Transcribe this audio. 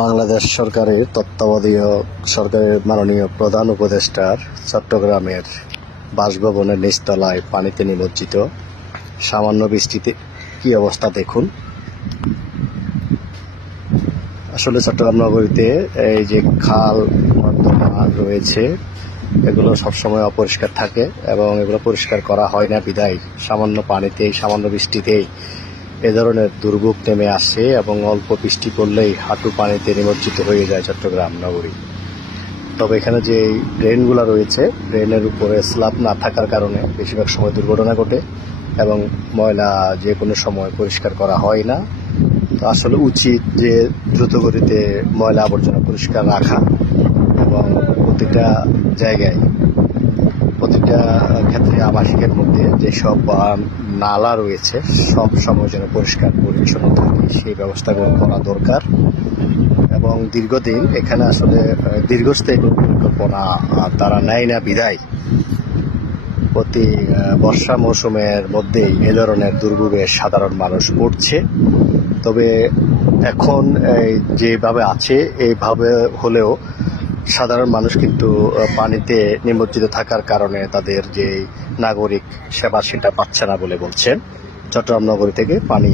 বাংলাদেশ সরকারের তত্ত্বাবধায়ক সরকারের মাননীয় প্রধান উপদেষ্টার চট্টগ্রামের বাসভবনের নিচতলায় পানিতে নিমজ্জিত। সামান্য বৃষ্টিতে কি অবস্থা দেখুন। আসলে চট্টগ্রাম নগরীতে এই যে খাল নর্দমা রয়েছে, এগুলো সবসময় অপরিষ্কার থাকে এবং এগুলো পরিষ্কার করা হয় না বিধায় সামান্য পানিতেই, সামান্য বৃষ্টিতেই এ ধরনের দুর্ভোগ নেমে আসে এবং অল্প বৃষ্টি পড়লেই হাঁটু পানিতে নিমজ্জিত হয়ে যায় চট্টগ্রাম নগরী। তবে এখানে যে ড্রেনগুলো রয়েছে, ড্রেনের উপরে স্ল্যাব না থাকার কারণে বেশিরভাগ সময় দুর্ঘটনা ঘটে এবং ময়লা যে কোনো সময় পরিষ্কার করা হয় না। তো আসলে উচিত যে দ্রুতগতিতে ময়লা আবর্জনা পরিষ্কার রাখা এবং প্রতিটা জায়গায়, প্রতিটা ক্ষেত্রে আবাসিকের মধ্যে যেসব নালা রয়েছে সব সময় যেন পরিষ্কার পরিচ্ছন্ন থাকে সেই ব্যবস্থা করা দরকার। এবং দীর্ঘদিন এখানে আসলে দীর্ঘস্থায়ী পরিকল্পনা তারা নেয় না বিধায় প্রতি বর্ষা মৌসুমের মধ্যেই এ ধরনের দুর্ভোগে সাধারণ মানুষ পড়ছে। তবে এখন যেভাবে আছে এইভাবে হলেও সাধারণ মানুষ কিন্তু পানিতে নিমজ্জিত থাকার কারণে তাদের যে নাগরিক সেবা সেটা পাচ্ছে না বলে বলছেন। চট্টগ্রাম নগরী থেকে পানি